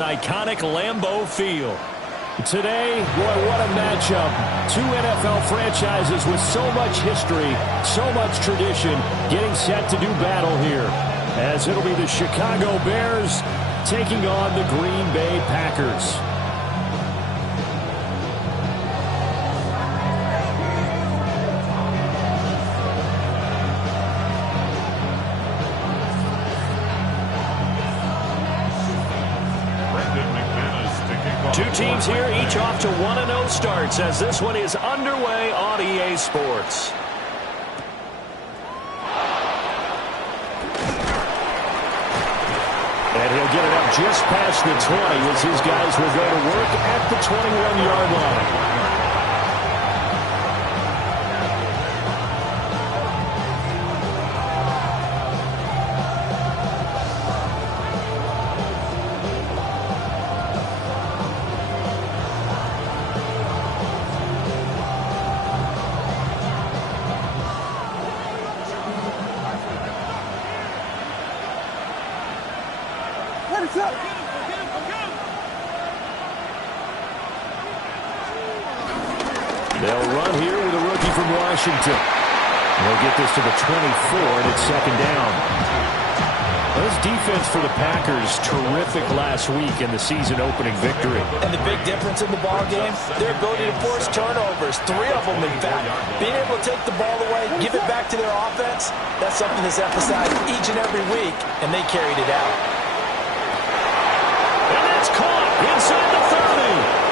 Iconic Lambeau Field. Today, boy, what a matchup. Two NFL franchises with so much history, so much tradition, getting set to do battle here. As it'll be the Chicago Bears taking on the Green Bay Packers. Two teams here, each off to 1-0 starts as this one is underway on EA Sports. And he'll get it up just past the 20 as his guys will go to work at the 21-yard line. They'll run here with a rookie from Washington. They'll get this to the 24, and it's second down. This defense for the Packers, terrific last week in the season-opening victory. And the big difference in the ball game, their ability to force turnovers, 3 of them in fact. Being able to take the ball away, give it back to their offense, that's something that's emphasized each and every week, and they carried it out. And that's caught inside the 30.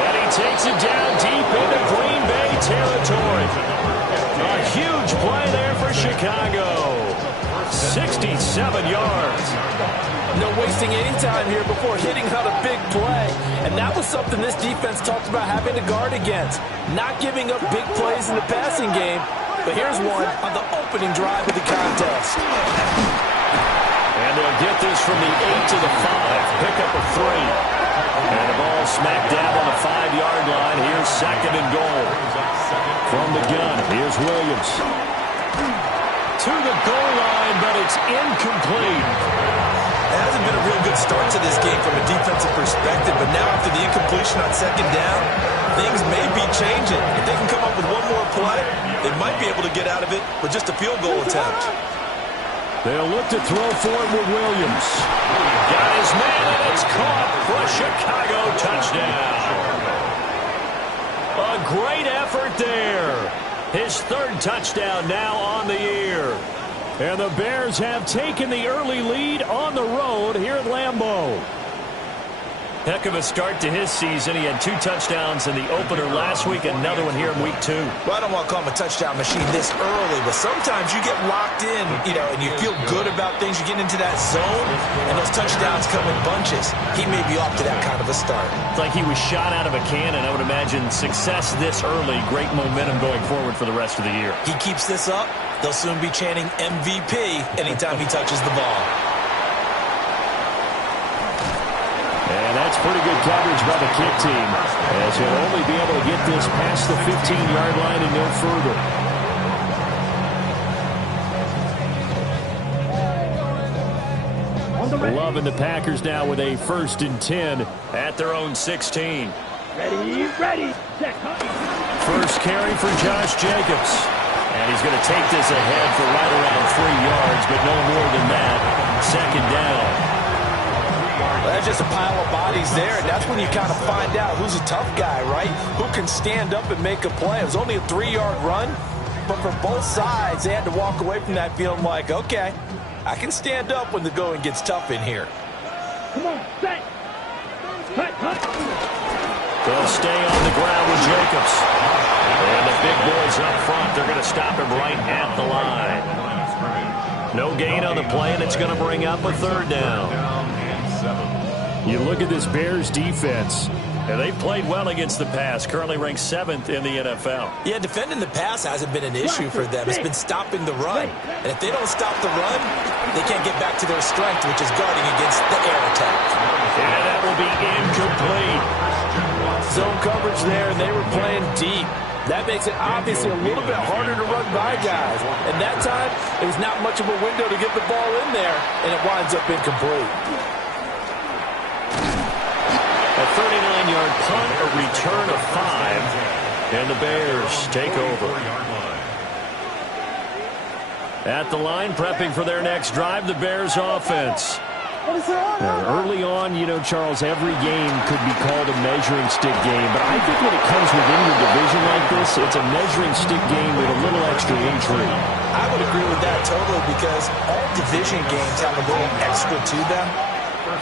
And he takes it down deep into Green Bay territory. A huge play there for Chicago. 67 yards. No wasting any time here before hitting on a big play. And that was something this defense talked about having to guard against. Not giving up big plays in the passing game. But here's one on the opening drive of the contest. And they'll get this from the 8 to the 5. Pick up a 3. And the ball smacked down on the 5-yard line. Here's second and goal. From the gun, here's Williams. To the goal line, but it's incomplete. It hasn't been a real good start to this game from a defensive perspective, but now after the incompletion on second down, things may be changing. If they can come up with one more play, they might be able to get out of it with just a field goal attempt. They'll look to throw for it with Williams. Got his man, and it's caught for a Chicago touchdown. A great effort there. His third touchdown now on the year. And the Bears have taken the early lead on the road here at Lambeau. Heck of a start to his season. He had 2 touchdowns in the opener last week, another one here in week 2. Well, I don't want to call him a touchdown machine this early, but sometimes you get locked in, and you feel good about things. You get into that zone, and those touchdowns come in bunches. He may be off to that kind of a start. It's like he was shot out of a cannon. I would imagine success this early, great momentum going forward for the rest of the year. He keeps this up, they'll soon be chanting MVP anytime he touches the ball. And that's pretty good coverage by the kick team, as he'll only be able to get this past the 15-yard line and no further. Loving the Packers now with a 1st and 10 at their own 16. Ready. First carry for Josh Jacobs. And he's going to take this ahead for right around 3 yards, but no more than that. Second down. Well, there's just a pile of bodies there, and that's when you kind of find out who's a tough guy, right? Who can stand up and make a play. It was only a 3-yard run, but for both sides, they had to walk away from that feeling like, okay, I can stand up when the going gets tough in here. Come on, set. They'll stay on the ground with Jacobs. And the big boys up front, they're going to stop him right at the line. No gain on the play, and it's going to bring up a 3rd down. You look at this Bears defense, and they've played well against the pass, currently ranked 7th in the NFL. Yeah, defending the pass hasn't been an issue for them. It's been stopping the run. And if they don't stop the run, they can't get back to their strength, which is guarding against the air attack. And that will be incomplete. Zone coverage there, and they were playing deep. That makes it obviously a little bit harder to run by guys. And that time, it was not much of a window to get the ball in there, and it winds up incomplete. 4-yard punt, a return of 5, and the Bears take over. At the line, prepping for their next drive, the Bears offense. Now, early on, you know, Charles, every game could be called a measuring stick game, but I think when it comes within your division like this, it's a measuring stick game with a little extra intrigue. I would agree with that totally, because all division games have a little extra to them.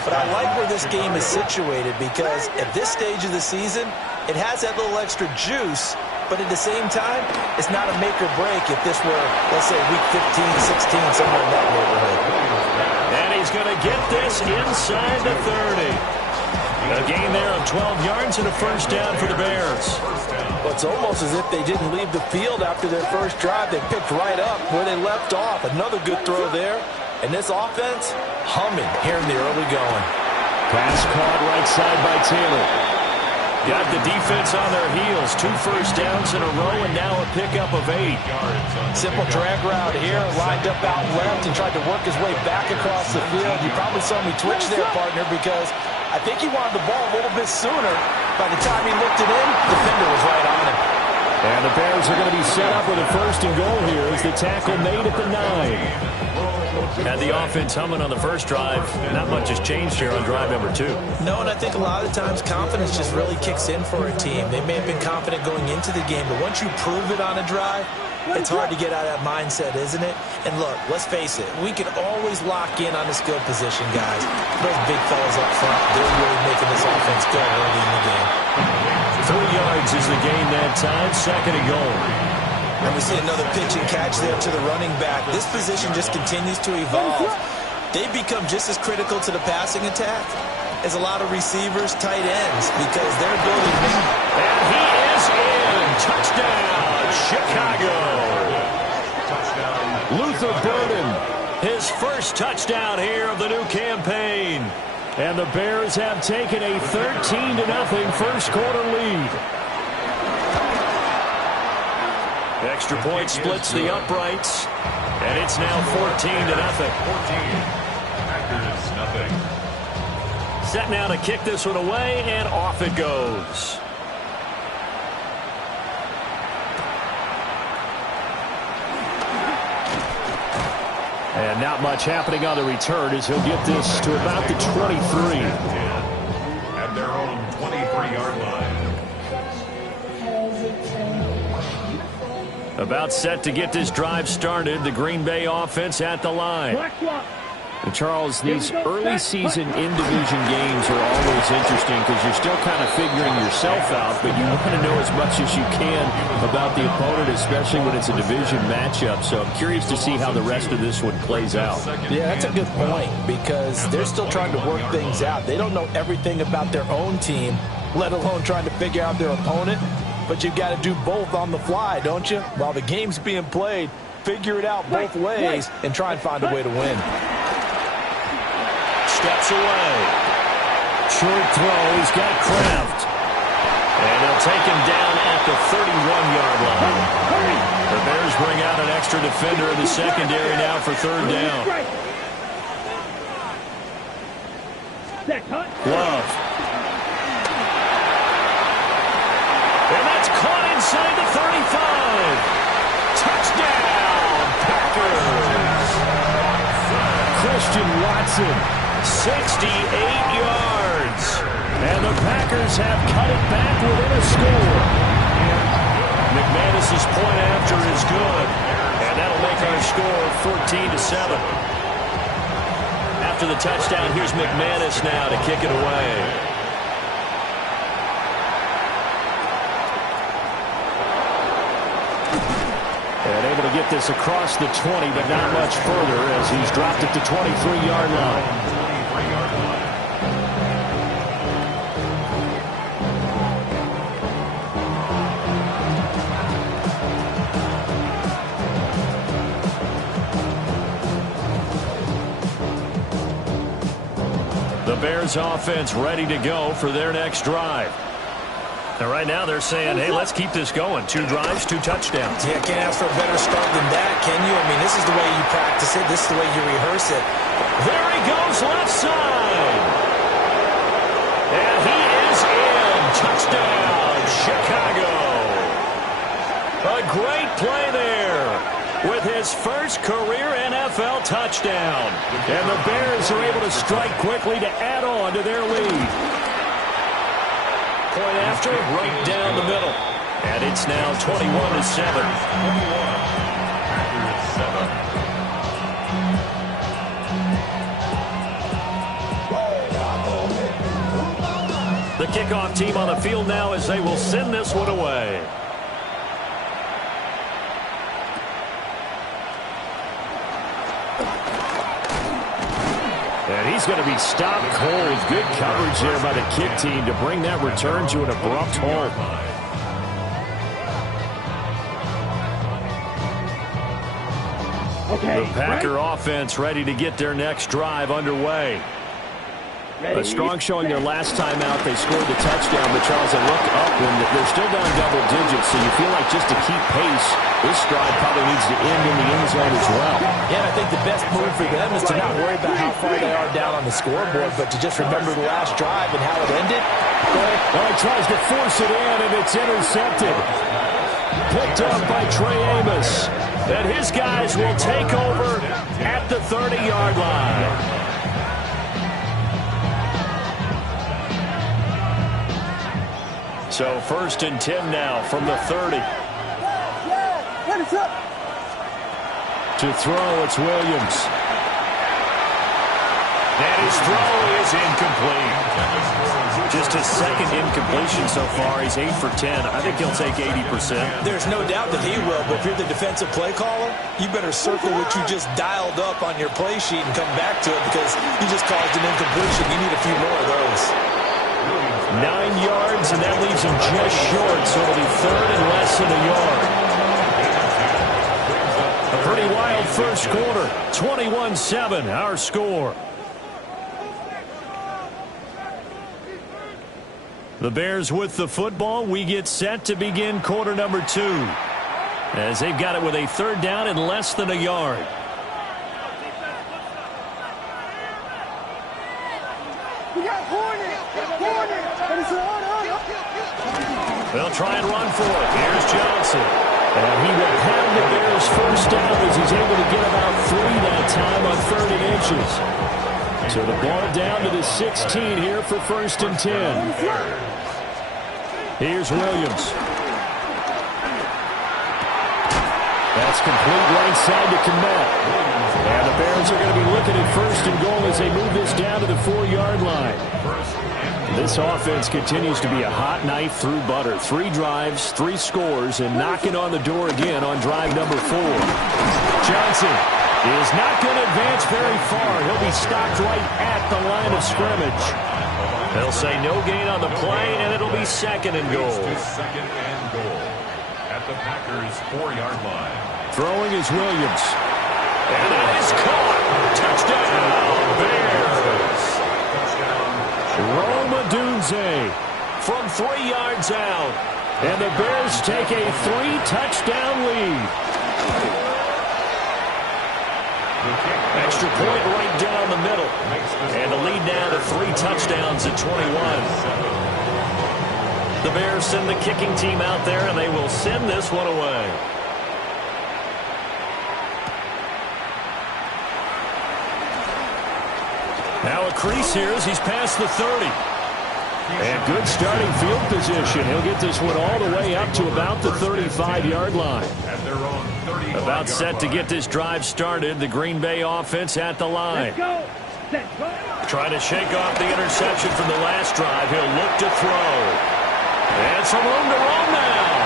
But I like where this game is situated, because at this stage of the season, it has that little extra juice, but at the same time, it's not a make or break if this were, let's say, week 15, 16, somewhere in that neighborhood. And he's going to get this inside the 30. A gain there of 12 yards and a first down for the Bears. Well, it's almost as if they didn't leave the field after their first drive. They picked right up where they left off. Another good throw there. And this offense, humming here in the early going. Pass caught right side by Taylor. Got the defense on their heels. 2 first downs in a row, and now a pickup of 8. Simple drag route here, lined up out left and tried to work his way back across the field. You probably saw me twitch there, partner, because I think he wanted the ball a little bit sooner. By the time he looked it in, the defender was right on him. And the Bears are going to be set up with a first and goal here as the tackle made at the 9. Had the offense humming on the first drive. Not much has changed here on drive number 2. No, and I think a lot of times confidence just really kicks in for a team. They may have been confident going into the game, but once you prove it on a drive, it's hard to get out of that mindset, isn't it? And look, let's face it, we can always lock in on the skill position, guys. Those big fellas up front, they're really making this offense go early in the game. 3 yards is the gain that time, second and goal. And we see another pitch and catch there to the running back. This position just continues to evolve. They become just as critical to the passing attack as a lot of receivers, tight ends, because their ability to make... And he is in. Touchdown, Chicago. Luther Burden, his first touchdown here of the new campaign. And the Bears have taken a 13-0 first quarter lead. Extra point splits the uprights, and it's now 14-0. Set now to kick this one away, and off it goes. And not much happening on the return as he'll get this to about the 23. At their own 23-yard line. About set to get this drive started. The Green Bay offense at the line. And Charles, these early season in-division games are always interesting because you're still kind of figuring yourself out, but you want to know as much as you can about the opponent, especially when it's a division matchup. So I'm curious to see how the rest of this one plays out. Yeah, that's a good point because they're still trying to work things out. They don't know everything about their own team, let alone trying to figure out their opponent. But you've got to do both on the fly, don't you? While the game's being played, figure it out both ways and try and find a way to win. Steps away. Short throw. He's got Kraft. And they'll take him down at the 31-yard line. The Bears bring out an extra defender in the secondary now for third down. Love. And that's caught inside the 35. Touchdown, Packers. Christian Watson, 68 yards. And the Packers have cut it back within a score. McManus's point after is good. And that'll make our score 14-7. After the touchdown, here's McManus now to kick it away. And able to get this across the 20, but not much further as he's dropped at the 23-yard line. The Bears offense ready to go for their next drive. And right now they're saying, hey, let's keep this going. 2 drives, 2 touchdowns. Yeah, can't ask for a better start than that, can you? I mean, this is the way you practice it. This is the way you rehearse it. There he goes, left side. And he is in. Touchdown, Chicago. A great play there with his first career NFL touchdown. And the Bears are able to strike quickly to add on to their lead. Point after, right down the middle. And it's now 21-7. The kickoff team on the field now as they will send this one away. And he's going to be stopped cold. Good coverage there by the kick team to bring that return to an abrupt halt. Okay, The Packer offense ready to get their next drive underway. A strong showing their last time out. They scored the touchdown, but Charles, they look up and they're still down double digits, so you feel like just to keep pace, this drive probably needs to end in the end zone as well. Yeah, and I think the best move for them is to not worry about how far they are down on the scoreboard, but to just remember the last drive and how it ended. Well, he tries to force it in, and it's intercepted. Picked up by Trey Amos. And his guys will take over at the 30-yard line. So 1st and 10 now from the 30. To throw, it's Williams. And his throw is incomplete. Just his second incompletion so far. He's 8 for 10. I think he'll take 80%. There's no doubt that he will, but if you're the defensive play caller, you better circle what you just dialed up on your play sheet and come back to it because you just caused an incompletion. You need a few more of those. 9 yards, and that leaves him just short, so it'll be 3rd and less than a yard. A pretty wild first quarter. 21-7, our score. The Bears with the football. We get set to begin quarter number 2. As they've got it with a 3rd down and less than a yard. They'll try and run for it. Here's Johnson. And he will have the Bears first down as he's able to get about 3 that time on 3rd and inches. So the ball down to the 16 here for 1st and 10. Here's Williams. That's complete right side to Kmet. And the Bears are going to be looking at 1st and goal as they move this down to the 4-yard line. This offense continues to be a hot knife through butter. 3 drives, 3 scores, and knocking on the door again on drive number 4. Johnson is not going to advance very far. He'll be stopped right at the line of scrimmage. They'll say no gain on the play, and it'll be 2nd and goal. 2nd and goal at the Packers' 4-yard line. Throwing is Williams. And that is caught. Touchdown, Bears. Roma Dunze from 3 yards out. And the Bears take a 3-touchdown lead. Extra point right down the middle. And the lead now to 3 touchdowns at 21. The Bears send the kicking team out there, and they will send this one away. Now a crease here as he's past the 30. And good starting field position. He'll get this one all the way up to about the 35-yard line. About set to get this drive started. The Green Bay offense at the line. Trying to shake off the interception from the last drive. He'll look to throw. And some room to run now.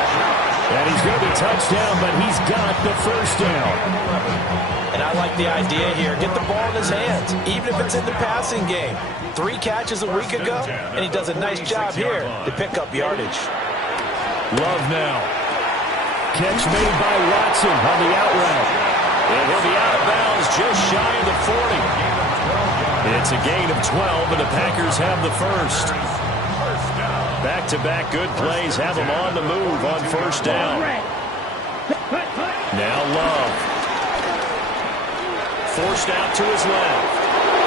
And he's going to be touchdown, but he's got the first down. And I like the idea here. Get the ball in his hands, even if it's in the passing game. 3 catches a week ago, and he does a nice job here to pick up yardage. Love now. Catch made by Watson on the out route. And he'll be out of bounds just shy of the 40. It's a gain of 12, and the Packers have the first. Back-to-back good plays have them on the move on 1st down. Now Love. Forced out to his left.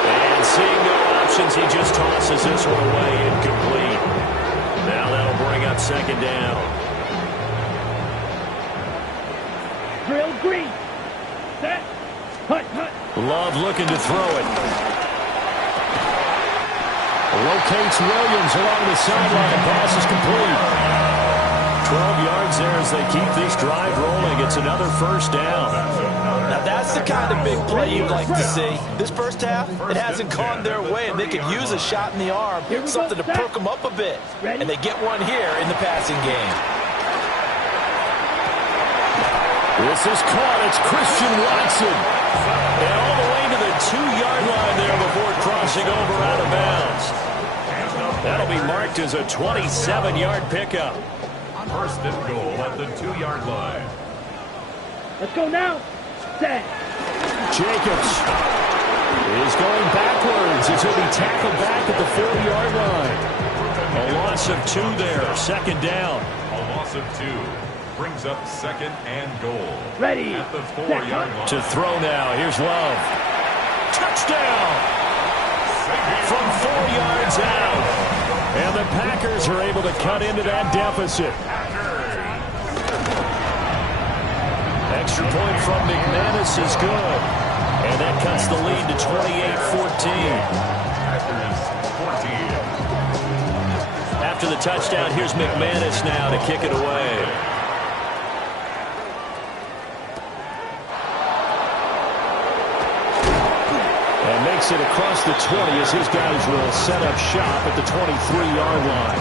And seeing no options, he just tosses this one away incomplete. Now they'll second down. Drill green. Set. Hut, hut. Love looking to throw it. Locates Williams along the sideline. Pass is complete. 12 yards there as they keep this drive rolling. It's another first down. Now that's the kind of big play you'd like to see. This first half, it hasn't gone their way, and they could use a shot in the arm, something to perk them up a bit. And they get one here in the passing game. This is caught. It's Christian Watson. And all the way to the 2-yard line there before crossing over out of bounds. That'll be marked as a 27-yard pickup. First and goal at the 2-yard line. Let's go now. Set. Jacobs is going backwards as he'll be tackled back at the 4-yard line. A loss of 2 there. Second down. A loss of 2. Brings up second and goal. Ready. At the 4-yard line. To throw now. Here's Love. Touchdown! From 4 yards out. And the Packers are able to cut into that deficit. Extra point from McManus is good. And that cuts the lead to 28-14. Packers 14. After the touchdown, here's McManus now to kick it away. And makes it across the 20 as his guys will set up shop at the 23-yard line.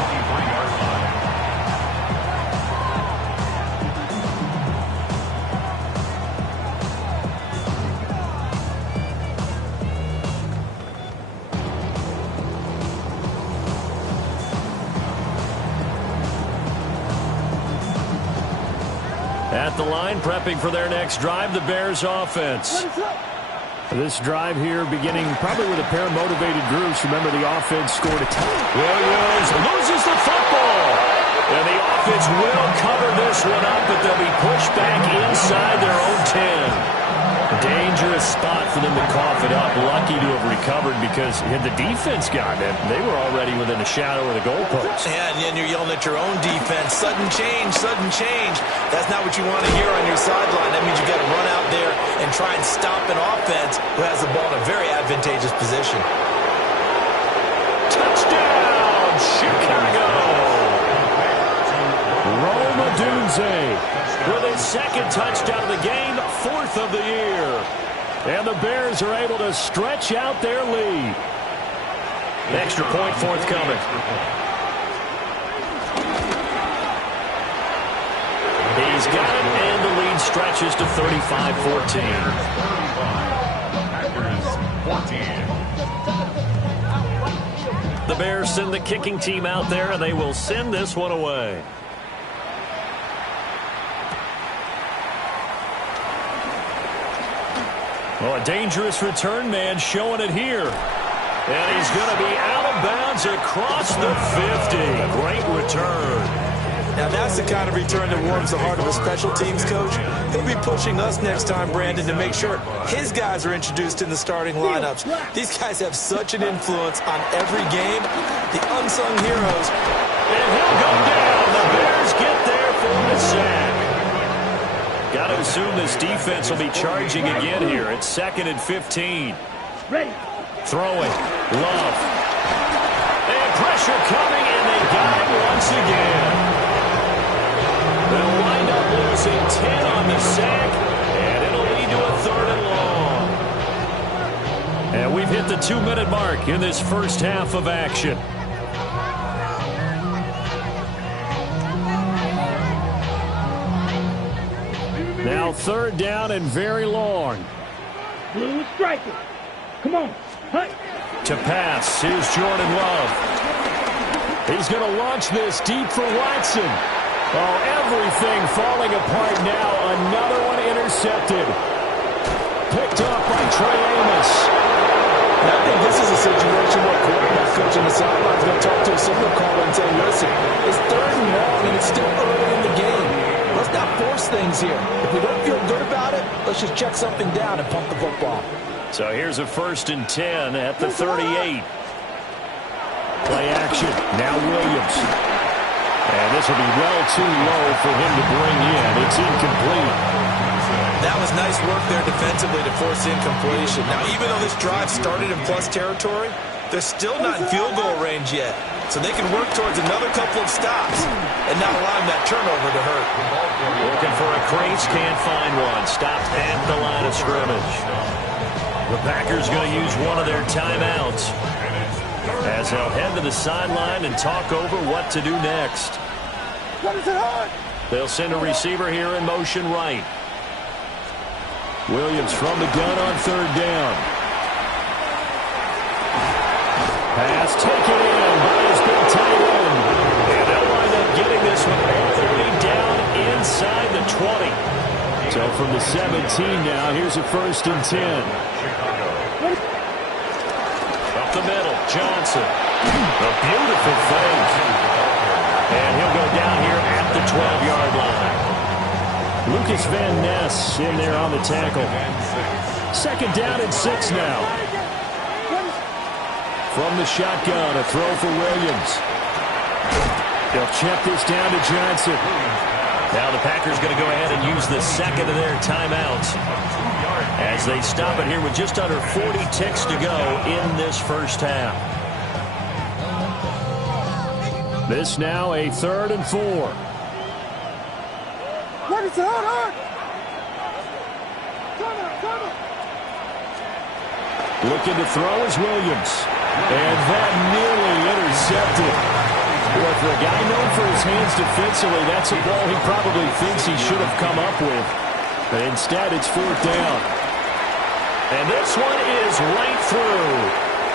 At the line, prepping for their next drive, the Bears offense. This drive here beginning probably with a pair of motivated groups. Remember, the offense scored a touchdown. Williams loses the football. And the offense will cover this one up, but they'll be pushed back inside their own 10. Dangerous spot for them to cough it up. Lucky to have recovered because had the defense gotten it, they were already within a shadow of the goalpost. Yeah, and then you're yelling at your own defense. Sudden change, sudden change. That's not what you want to hear on your sideline. That means you got to run out there and try and stop an offense who has the ball in a very advantageous position. Touchdown, Chicago! Rome Odunze with his second touchdown of the game, 4th of the year. And the Bears are able to stretch out their lead. Extra point forthcoming. He's got it, and the lead stretches to 35-14. Packers 14. The Bears send the kicking team out there, and they will send this one away. Well, a dangerous return man showing it here. And he's going to be out of bounds across the 50. Great return. Now that's the kind of return that warms the heart of a special teams coach. He'll be pushing us next time, Brandon, to make sure his guys are introduced in the starting lineups. These guys have such an influence on every game. The unsung heroes. And he'll go down. The Bears get there for the sack. Got to assume this defense will be charging again here. It's 2nd and 15. Ready. Throwing. Love. And pressure coming, and they got it once again. They'll wind up losing 10 on the sack, and it'll lead to a 3rd and long. And we've hit the 2-minute mark in this first half of action. Now 3rd down and very long. Blue striker. Come on. Hut. To pass, here's Jordan Love. He's going to launch this deep for Watson. Oh, everything falling apart now. Another one intercepted. Picked up by Trey Amos. I think this is a situation where quarterback coach on the sideline is going to talk to a signal caller and say, listen, it's 3rd and long and it's still early in the game. Let's not force things here. If we don't feel good about it, let's just check something down and pump the football. So here's a 1st and 10 at the 38. Play action. Now Williams. And this will be well too low for him to bring in. It's incomplete. That was nice work there defensively to force incompletion. Now, even though this drive started in plus territory, they're still not in field goal range yet. So they can work towards another couple of stops and not allowing that turnover to hurt. Looking for a crease, can't find one. Stopped at the line of scrimmage. The Packers going to use one of their timeouts as they'll head to the sideline and talk over what to do next. They'll send a receiver here in motion right. Williams from the gun on third down. Pass taken in by his big tight end. And they'll wind up getting this one all the way down inside the 20. So from the 17 now, here's a 1st and 10. Up the middle, Johnson. A beautiful fake. And he'll go down here at the 12-yard line. Lucas Van Ness in there on the tackle. 2nd down and 6 now. From the shotgun, a throw for Williams. They'll check this down to Johnson. Now the Packers going to go ahead and use the 2nd of their timeouts as they stop it here with just under 40 ticks to go in this first half. This now a 3rd and 4. What is it? Looking to throw is Williams. And that nearly intercepted. Boy, for a guy known for his hands defensively, that's a ball he probably thinks he should have come up with. But instead, it's 4th down. And this one is right through.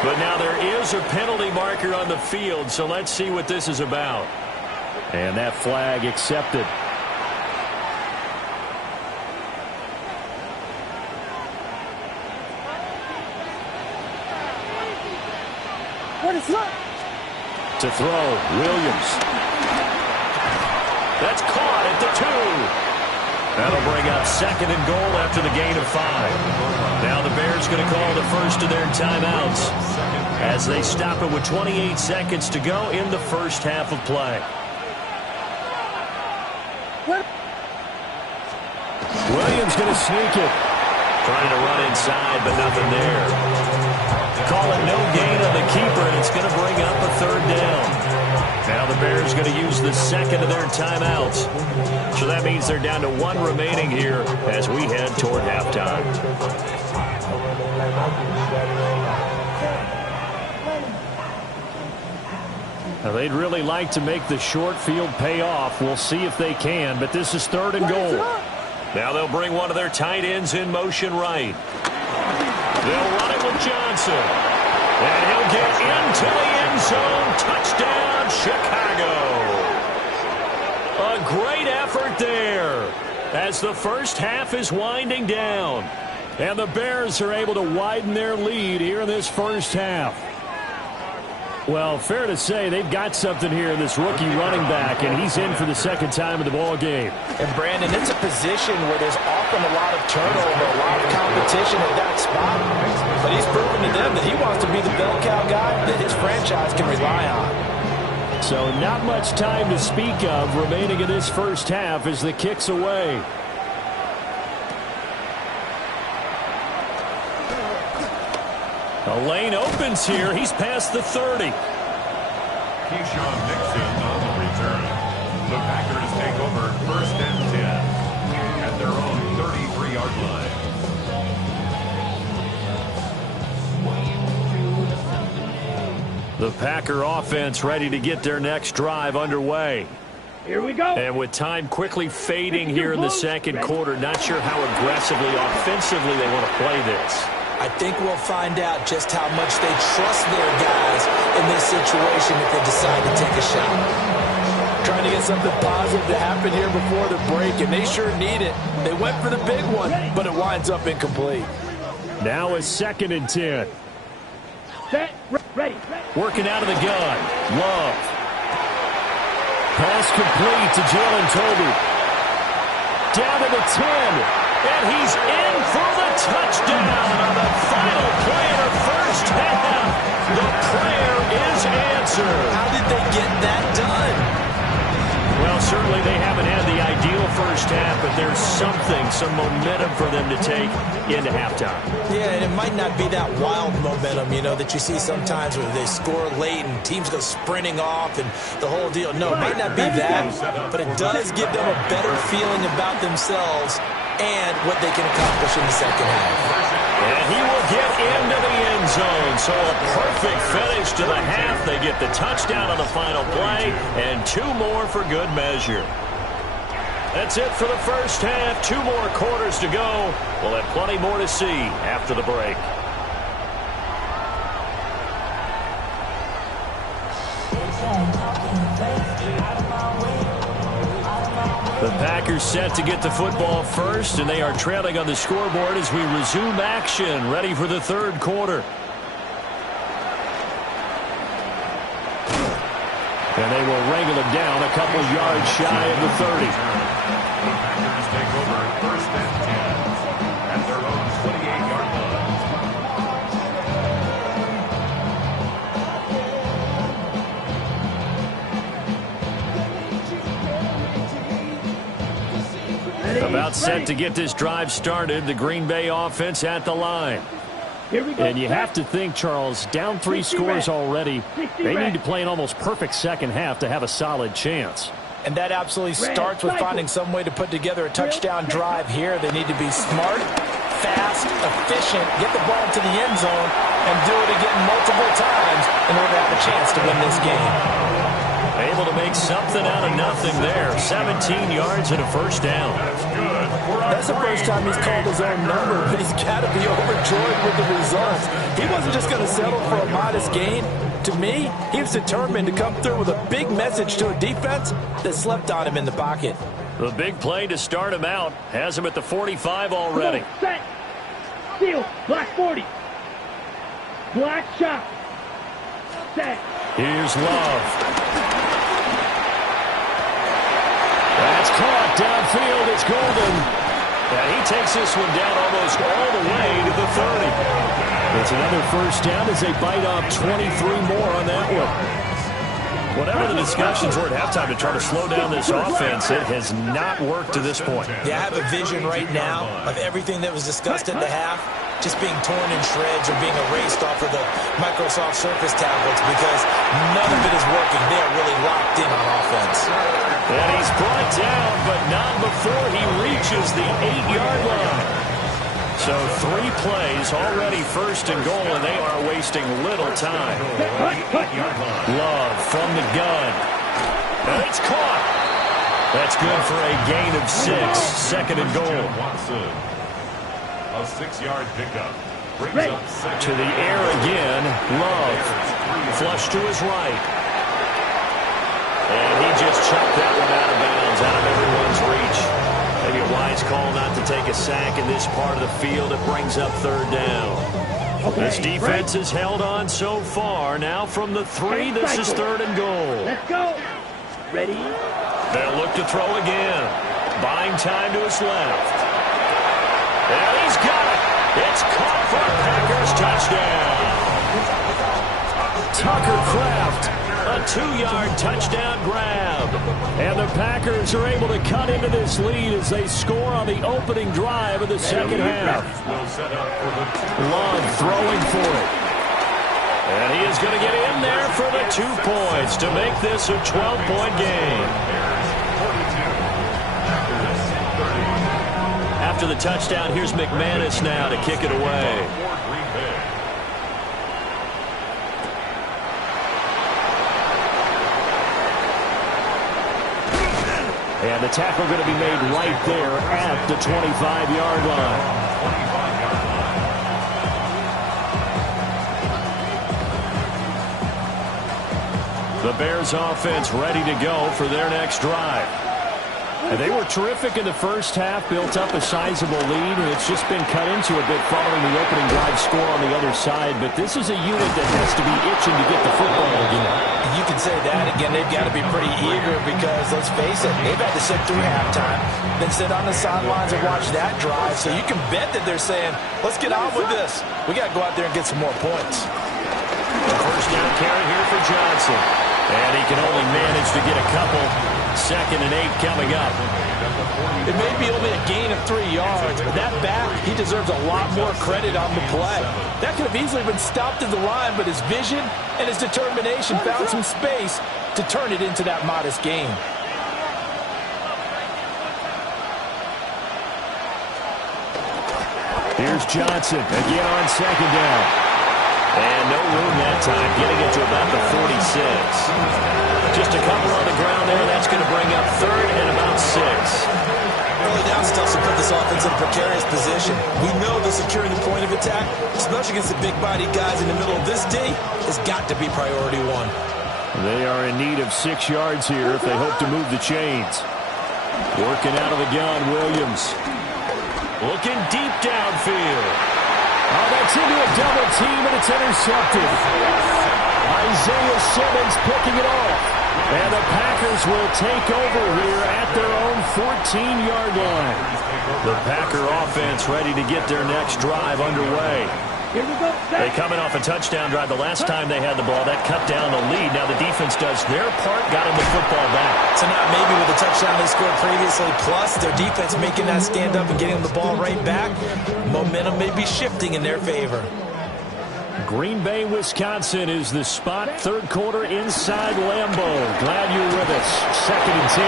But now there is a penalty marker on the field, so let's see what this is about. And that flag accepted. What is that? To throw, Williams. That's caught at the 2. That'll bring up 2nd and goal after the gain of 5. Now the Bears going to call the first of their timeouts as they stop it with 28 seconds to go in the first half of play. Williams going to sneak it. Trying to run inside, but nothing there. Calling no gain on the keeper, and it's going to bring up a 3rd down. Now the Bears going to use the 2nd of their timeouts. So that means they're down to 1 remaining here as we head toward halftime. Now they'd really like to make the short field pay off. We'll see if they can, but this is 3rd and goal. Now they'll bring one of their tight ends in motion right. They'll run it with Johnson. And he'll get into the end zone. Touchdown, Chicago. A great effort there as the first half is winding down. And the Bears are able to widen their lead here in this first half. Well, fair to say they've got something here in this rookie running back, and he's in for the 2nd time of the ball game. And, Brandon, it's a position where there's often a lot of turnover, a lot of competition at that spot. But he's proven to them that he wants to be the bell cow guy that his franchise can rely on. So not much time to speak of remaining in this first half as the kick's away. A lane opens here. He's past the 30. Keyshawn Nixon on the return. The Packers take over 1st and 10 at their own 33-yard line. The Packer offense ready to get their next drive underway. Here we go. And with time quickly fading here in the 2nd quarter, not sure how aggressively, offensively they want to play this. I think we'll find out just how much they trust their guys in this situation if they decide to take a shot. Trying to get something positive to happen here before the break, and they sure need it. They went for the big one, but it winds up incomplete. Now a 2nd and 10. Set. Ready. Working out of the gun. Love. Pass complete to Jalen Tolbert. Down to the 10. And he's in for the touchdown on the final play of the first half. The prayer is answered. How did they get that done? certainly they haven't had the ideal first half, but there's some momentum for them to take into halftime. Yeah, and it might not be that wild momentum, you know, that you see sometimes where they score late and teams go sprinting off and the whole deal. No, it might not be that, but it does give them a better feeling about themselves and what they can accomplish in the second half. And he will get into the end zone. So a perfect finish to the half. They get the touchdown on the final play, and 2 more for good measure. That's it for the first half. 2 more quarters to go. We'll have plenty more to see after the break. The Packers set to get the football first, and they are trailing on the scoreboard as we resume action, ready for the third quarter. And they will wrangle him down a couple yards shy of the 30. The Packers take over first and 10 at their own 28-yard line. About set to get this drive started. The Green Bay offense at the line. Here we go. And you have to think, Charles, down 3 scores already. They need to play an almost perfect second half to have a solid chance. And that absolutely starts with finding some way to put together a touchdown drive here. They need to be smart, fast, efficient, get the ball to the end zone, and do it again multiple times in order to have a chance to win this game. Able to make something out of nothing there. 17 yards and a first down. That's the first time he's called his own number, but he's got to be overjoyed with the results. He wasn't just going to settle for a modest gain. To me, he was determined to come through with a big message to a defense that slept on him in the pocket. The big play to start him out has him at the 45 already. Set. Steal. Black 40. Black shot. Set. Here's Love. That's caught downfield. It's Golden. And he takes this one down almost all the way to the 30. It's another first down as they bite off 23 more on that one. Whatever the discussions were at halftime to try to slow down this offense, it has not worked to this point. Yeah, I have a vision right now of everything that was discussed at the half just being torn in shreds or being erased off of the Microsoft Surface tablets because none of it is working. They are really locked in on offense. And he's brought down, but not before he reaches the 8-yard line. So 3 plays, already first and goal, and they are wasting little time. Love from the gun. And it's caught. That's good for a gain of 6. Second and goal. A 6-yard pickup. To the air again. Love. Flush to his right. And he just chucked that one out of bounds, out of everyone's reach. Maybe a wise call not to take a sack in this part of the field. It brings up third down. This defense has held on so far. Now from the 3, this is third and goal. Let's go. Ready? They'll look to throw again. Buying time to his left. And he's got it. It's caught for a Packers touchdown. Tucker Kraft. A 2-yard touchdown grab. And the Packers are able to cut into this lead as they score on the opening drive of the second half. Love throwing for it. And he is going to get in there for the 2 points to make this a 12-point game. After the touchdown, here's McManus now to kick it away. And the tackle going to be made right there at the 25-yard line. The Bears offense ready to go for their next drive. And they were terrific in the first half, built up a sizable lead, and it's just been cut into a bit following the opening drive score on the other side. But this is a unit that has to be itching to get the football again. You can say that. Again, they've got to be pretty eager because, let's face it, they've had to sit through halftime, then sit on the sidelines and watch that drive. So you can bet that they're saying, let's get on with this. We got to go out there and get some more points. First down carry here for Johnson. And he can only manage to get a couple. 2nd and 8 coming up. It may be only a gain of 3 yards, but that back, he deserves a lot more credit on the play. That could have easily been stopped at the line, but his vision and his determination found some space to turn it into that modest gain. Here's Johnson again on 2nd down. And no room that time, getting it to about the 46. Just a couple on the ground there. That's going to bring up 3rd and about 6. Early down stuff to put this offense in a precarious position. We know that securing the point of attack, especially against the big-bodied guys in the middle of this D, has got to be priority 1. They are in need of 6 yards here if they hope to move the chains. Working out of the gun, Williams. Looking deep downfield. Oh, that's into a double team, and it's intercepted. Isaiah Simmons picking it off. And the Packers will take over here at their own 14-yard line. The Packer offense ready to get their next drive underway. Here we go. They coming off a touchdown drive the last time they had the ball. That cut down the lead. Now the defense does their part, got them the football back. So now maybe with the touchdown they scored previously, plus their defense making that stand up and getting them the ball right back, momentum may be shifting in their favor. Green Bay, Wisconsin is the spot. 3rd quarter inside Lambeau. Glad you're with us. 2nd and 10.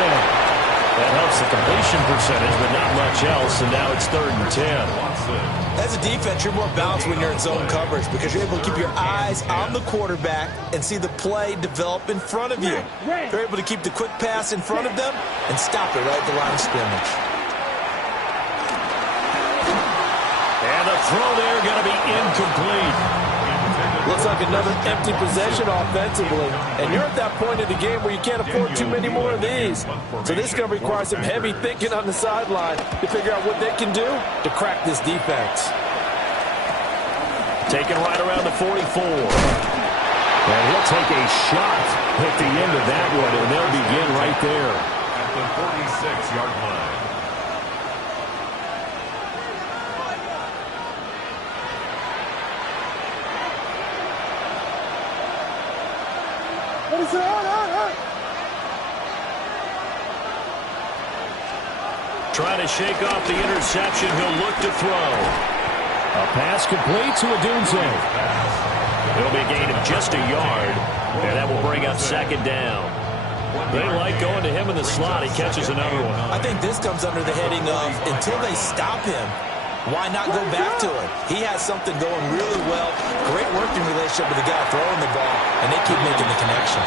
That helps the completion percentage, but not much else, and now it's 3rd and 10. As a defense, you're more balanced when you're in zone coverage because you're able to keep your eyes on the quarterback and see the play develop in front of you. You're able to keep the quick pass in front of them and stop it right at the line of scrimmage. And the throw there going to be incomplete. Looks like another empty possession offensively. And you're at that point in the game where you can't afford too many more of these. So this is going to require some heavy thinking on the sideline to figure out what they can do to crack this defense. Taken right around the 44. And he'll take a shot at the end of that one, and they'll begin right there. At the 46-yard line. Trying to shake off the interception. He'll look to throw. A pass complete to Odunze. It'll be a gain of just a yard, and that will bring up 2nd down. They like going to him in the slot. He catches another one. I think this comes under the heading of until they stop him, why not go back to it? He has something going really well. Great working relationship with the guy throwing the ball, and they keep making the connection.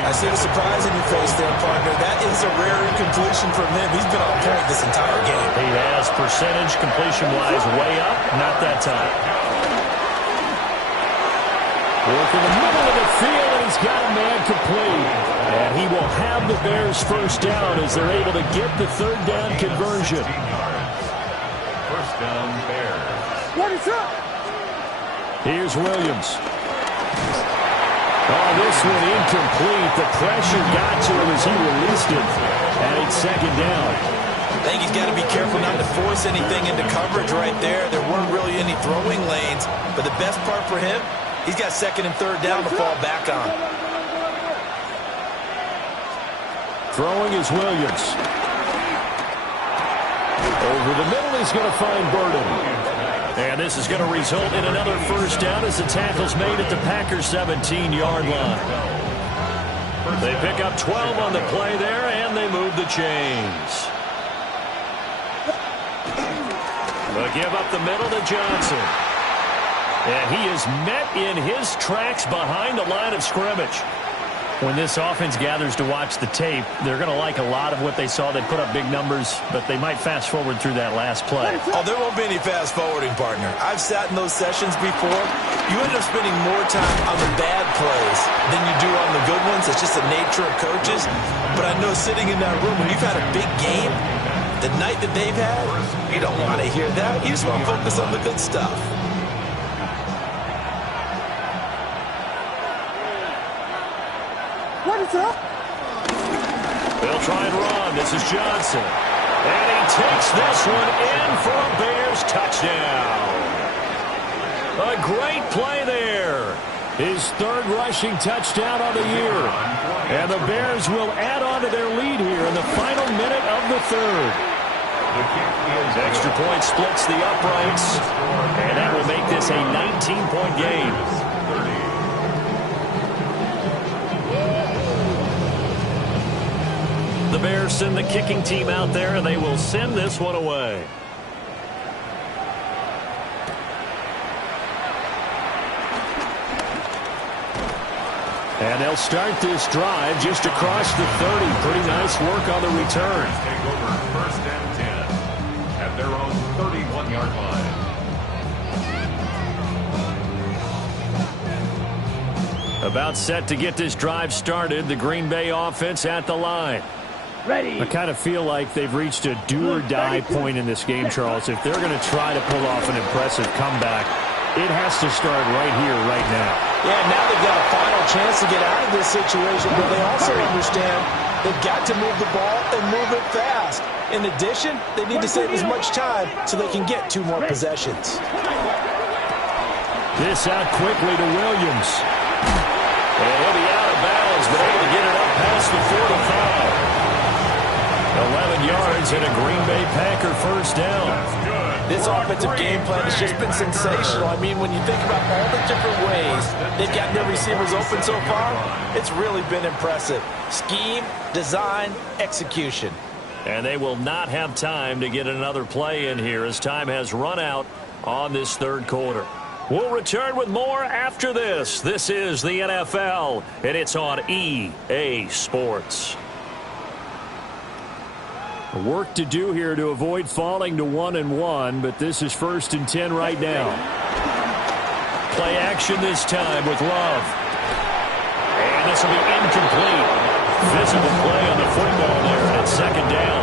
I see the surprise in your face there, partner. That is a rare incompletion from him. He's been on point this entire game. He has percentage completion-wise way up. Not that time. Work in the middle of the field, and he's got a man complete. And he will have the Bears first down as they're able to get the 3rd down conversion. First down, Bears. What is up? Here's Williams. Oh, this one incomplete. The pressure got to him as he released it. And it's 2nd down. I think he's got to be careful not to force anything into coverage right there. There weren't really any throwing lanes. But the best part for him, he's got 2nd and 3rd down to fall back on. Throwing is Williams. Over the middle, he's going to find Burden. And this is going to result in another first down as the tackle's made at the Packers' 17-yard line. They pick up 12 on the play there, and they move the chains. They'll give up the middle to Johnson. And he is met in his tracks behind the line of scrimmage. When this offense gathers to watch the tape, they're going to like a lot of what they saw. They put up big numbers, but they might fast forward through that last play. Oh, there won't be any fast forwarding, partner. I've sat in those sessions before. You end up spending more time on the bad plays than you do on the good ones. It's just the nature of coaches. But I know sitting in that room, when you've had a big game, the night that they've had, you don't want to hear that. You just want to focus on the good stuff. What is up? They'll try and run. This is Johnson. And he takes this one in for a Bears touchdown. A great play there. His third rushing touchdown on the year. And the Bears will add on to their lead here in the final minute of the third. Extra point splits the uprights, and that will make this a 19-point game. The Bears send the kicking team out there, and they will send this one away. And they'll start this drive just across the 30. Pretty nice work on the return. Take over first and 10 at their own 31-yard line. About set to get this drive started. The Green Bay offense at the line. Ready. I kind of feel like they've reached a do-or-die point in this game, Charles. If they're going to try to pull off an impressive comeback, it has to start right here, right now. Yeah, now they've got a final chance to get out of this situation, but they also understand they've got to move the ball and move it fast. In addition, they need to save as much time so they can get 2 more possessions. This out quickly to Williams. And he'll be out of bounds, but able to get it up past the 45. 11 yards and a Green Bay Packer first down. This offensive game plan has just been sensational. I mean, when you think about all the different ways they've gotten their receivers open so far, it's really been impressive. Scheme, design, execution. And they will not have time to get another play in here as time has run out on this third quarter. We'll return with more after this. This is the NFL, and it's on EA Sports. Work to do here to avoid falling to 1-1, but this is 1st and 10 right now. Play action this time with Love. And this will be incomplete. Physical play on the football there, and it's second down.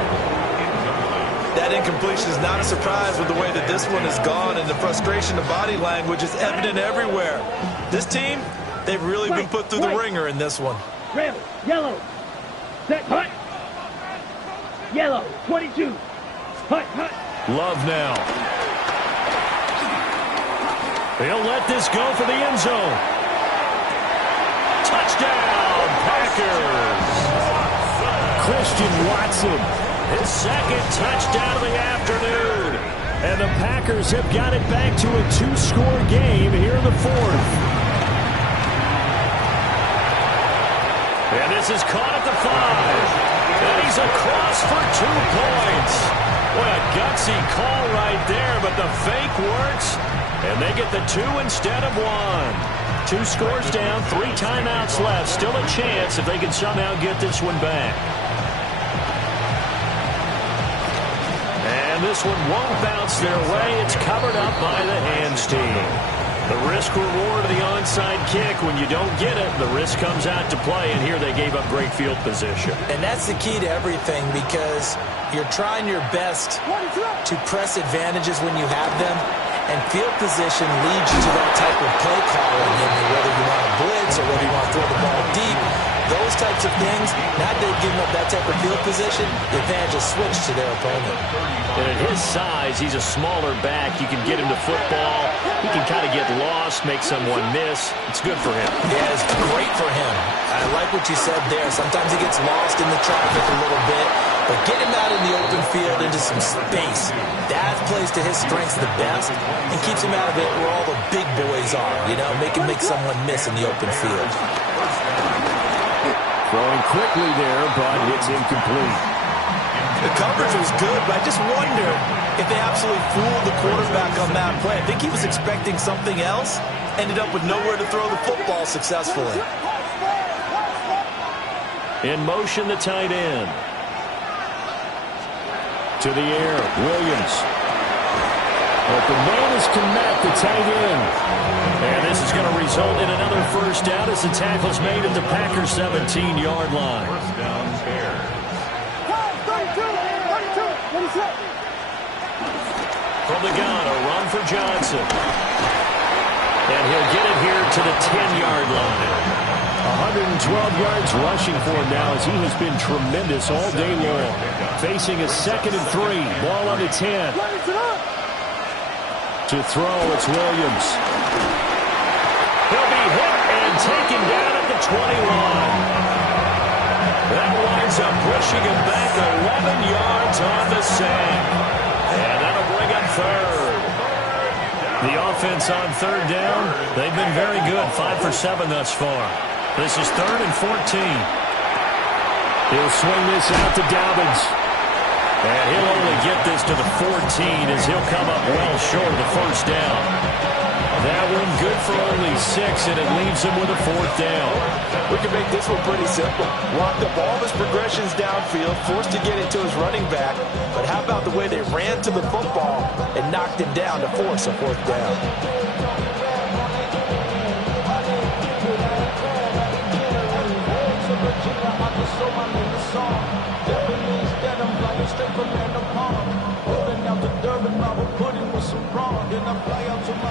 That incompletion is not a surprise with the way that this one has gone, and the frustration of body language is evident everywhere. This team, they've really been put through the ringer in this one. Red, yellow, set, hut. Yellow, 22. Hut, hut. Love now. He'll let this go for the end zone. Touchdown, Packers. Christian Watson. His second touchdown of the afternoon. And the Packers have got it back to a 2-score game here in the 4th. And this is caught at the 5. And he's across for 2 points. What a gutsy call right there, but the fake works. And they get the 2 instead of 1. 2 scores down, 3 timeouts left. Still a chance if they can somehow get this one back. And this one won't bounce their way. It's covered up by the hands team. The risk-reward of the onside kick, when you don't get it, the risk comes out to play, and here they gave up great field position. And that's the key to everything, because you're trying your best to press advantages when you have them, and field position leads you to that type of play calling, whether you want to blitz or whether you want to throw the ball deep. Those types of things, now they've given up that type of field position, the advantage is switched to their opponent. And at his size, he's a smaller back. You can get him to football. He can kind of get lost, make someone miss. It's good for him. Yeah, it's great for him. I like what you said there. Sometimes he gets lost in the traffic a little bit, but get him out in the open field into some space. That plays to his strengths the best and keeps him out of it where all the big boys are, make him make someone miss in the open field. Throwing quickly there, but it's incomplete. The coverage was good, but I just wonder if they absolutely fooled the quarterback on that play. I think he was expecting something else, ended up with nowhere to throw the football successfully. In motion, the tight end. To the air, Williams. But the man is Kmet, the tight end. And this is going to result in another first down as the tackle's made at the Packers' 17-yard line. First down, Bears. From the gun, a run for Johnson. And he'll get it here to the 10-yard line. 112 yards rushing for him now as he has been tremendous all day long. Facing a 2nd and 3. Ball on the 10. To throw, it's Williams. He'll be hit taken down at the 21. That winds up pushing him back 11 yards on the sack. And that'll bring up third. The offense on third down, they've been very good, 5 for 7 thus far. This is 3rd and 14. He'll swing this out to Dobbins. And he'll only get this to the 14 as he'll come up well short of the first down. That one good for only 6, and it leaves him with a 4th down. We can make this one pretty simple. Locked up all of his progressions downfield, forced to get it to his running back. But how about the way they ran to the football and knocked him down to force a 4th down?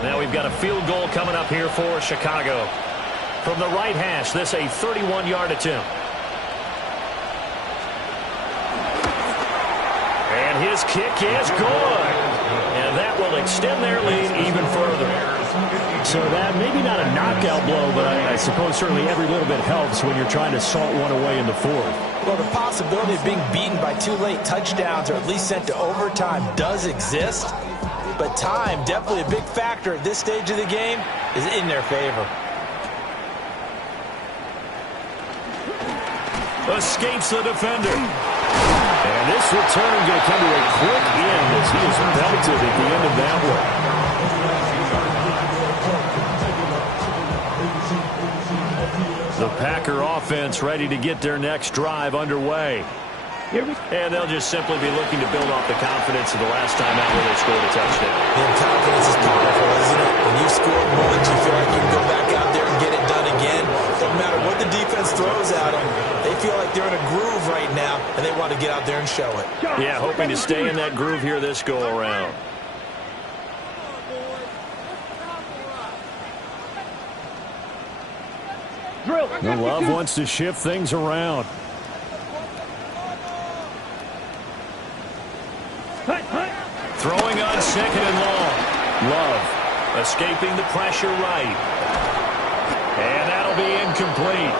Now we've got a field goal coming up here for Chicago. From the right hash, this a 31-yard attempt. And his kick is good. And that will extend their lead even further. So that maybe not a knockout blow, but I suppose certainly every little bit helps when you're trying to salt one away in the 4th. Well, the possibility of being beaten by 2 late touchdowns or at least sent to overtime does exist. But time, definitely a big factor at this stage of the game, is in their favor. Escapes the defender. And this return going to come to a quick end as he is belted at the end of that one. The Packer offense ready to get their next drive underway. And they'll just simply be looking to build off the confidence of the last time out where they scored a touchdown. And confidence is powerful, isn't it? When you score once, you feel like you can go back out there and get it done again. Doesn't matter what the defense throws at them. They feel like they're in a groove right now, and they want to get out there and show it. Yeah, hoping to stay in that groove here this go-around. Love wants to shift things around. Throwing on 2nd and long. Love escaping the pressure right. And that'll be incomplete.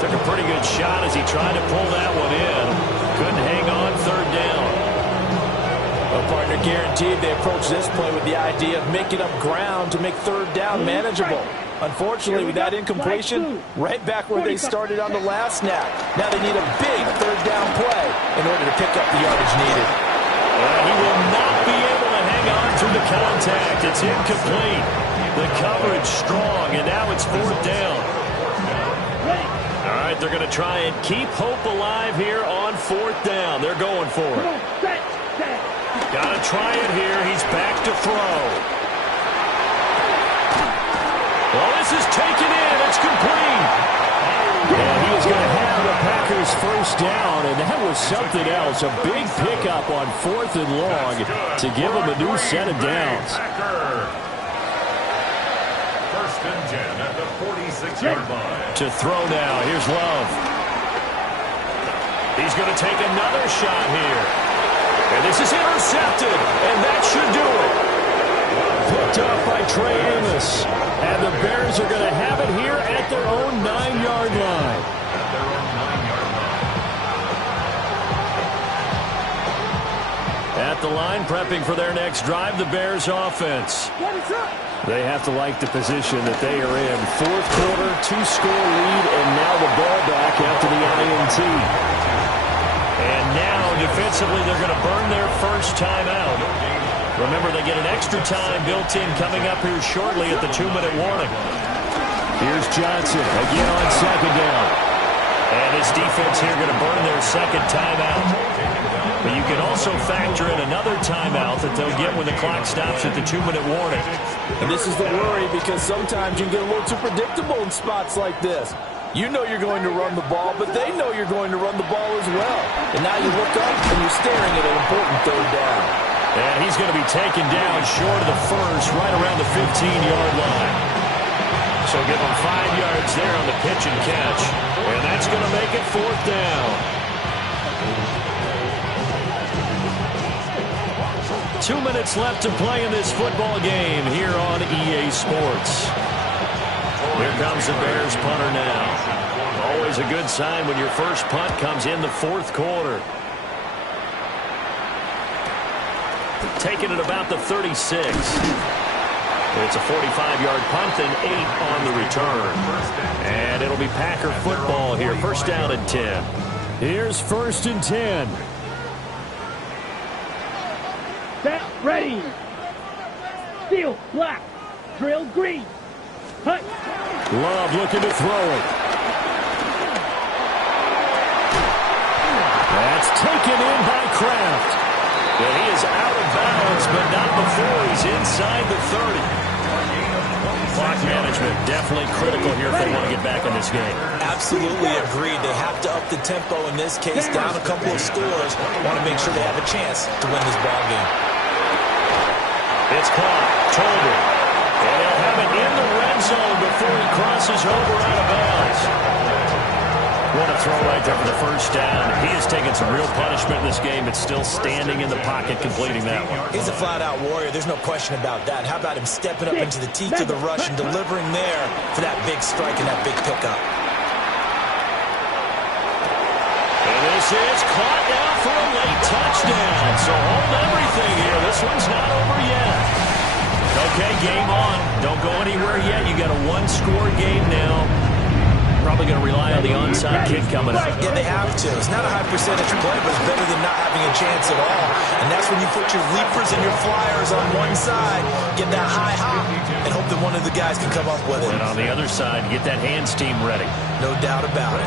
Took a pretty good shot as he tried to pull that one in. Couldn't hang on 3rd down. Well, partner, guaranteed they approach this play with the idea of making up ground to make 3rd down manageable. Unfortunately, with that incompletion, right back where they started on the last snap. Now they need a big 3rd down play in order to pick up the yardage needed. And he will not be able to hang on through the contact. It's incomplete. The coverage strong, and now it's 4th down. All right, they're going to try and keep hope alive here on 4th down. They're going for it. Got to try it here. He's back to throw. Well, this is taken in. It's complete. And he is going to have the Packers' 1st down, and that was something else. A big pickup on 4th and long to give him a new set of downs. 1st and 10 at the 46-yard line. To throw now. Here's Love. He's going to take another shot here. And this is intercepted, and that should do it. Picked up by Trey Amos. And the Bears are going to have it here at their own 9-yard line. At the line, prepping for their next drive, the Bears offense. They have to like the position that they are in. 4th quarter, 2-score lead, and now the ball back after the INT. And now, defensively, they're going to burn their first timeout. Remember, they get an extra time built in coming up here shortly at the 2-minute warning. Here's Johnson again on 2nd down. And this defense here going to burn their 2nd timeout. But you can also factor in another timeout that they'll get when the clock stops at the 2-minute warning. And this is the worry because sometimes you can get a little too predictable in spots like this. You know you're going to run the ball, but they know you're going to run the ball as well. And now you look up and you're staring at an important 3rd down. And he's going to be taken down short of the first, right around the 15-yard line. So give him 5 yards there on the pitch and catch. And that's going to make it 4th down. 2 minutes left to play in this football game here on EA Sports. Here comes the Bears punter now. Always a good sign when your first punt comes in the fourth quarter. Taking it about the 36. It's a 45-yard punt and 8 on the return. And it'll be Packer football here. First down and 10. Here's 1st and 10. Set, ready. Steel, black. Drill, green. Hut. Love looking to throw it. That's taken in by Kraft. And he is out of bounds, but not before he's inside the 30. Clock management definitely critical here if they want to get back in this game. Absolutely agreed. They have to up the tempo in this case, down a couple of scores. Want to make sure they have a chance to win this ball game. It's caught. Tolbert. And they'll have it in the red zone before he crosses over out of bounds. What a throw right there for the first down. He has taken some real punishment in this game, but still standing in the pocket completing that one. He's a flat-out warrior. There's no question about that. How about him stepping up into the teeth of the rush and delivering there for that big strike and that big pickup. And this is caught now for a late touchdown. So hold everything here. This one's not over yet. Okay, game on. Don't go anywhere yet. You got a one-score game now. Probably going to rely on the onside kick coming up. Yeah, they have to. It's not a high percentage play, but it's better than not having a chance at all. And that's when you put your leapers and your flyers on one side, get that high hop, and hope that one of the guys can come up with it. And on the other side, get that hands team ready. No doubt about it.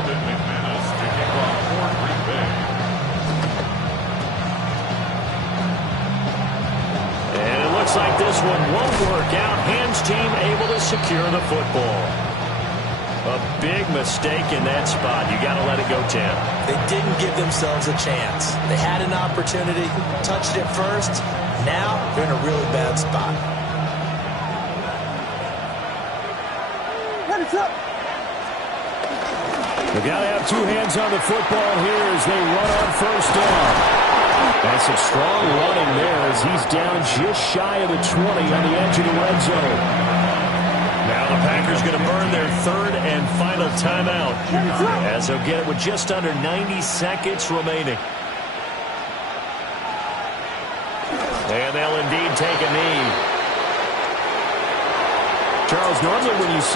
And it looks like this one won't work out. Hands team able to secure the football. A big mistake in that spot. You got to let it go 10. They didn't give themselves a chance. They had an opportunity, touched it first. Now they're in a really bad spot. Hands up. They got to have two hands on the football here as they run on first down. That's some strong running there as he's down just shy of the 20 on the edge of the red zone. Now the Packers going to burn their third and final timeout as they'll get it with just under 90 seconds remaining. And they'll indeed take a knee. Charles, normally when you see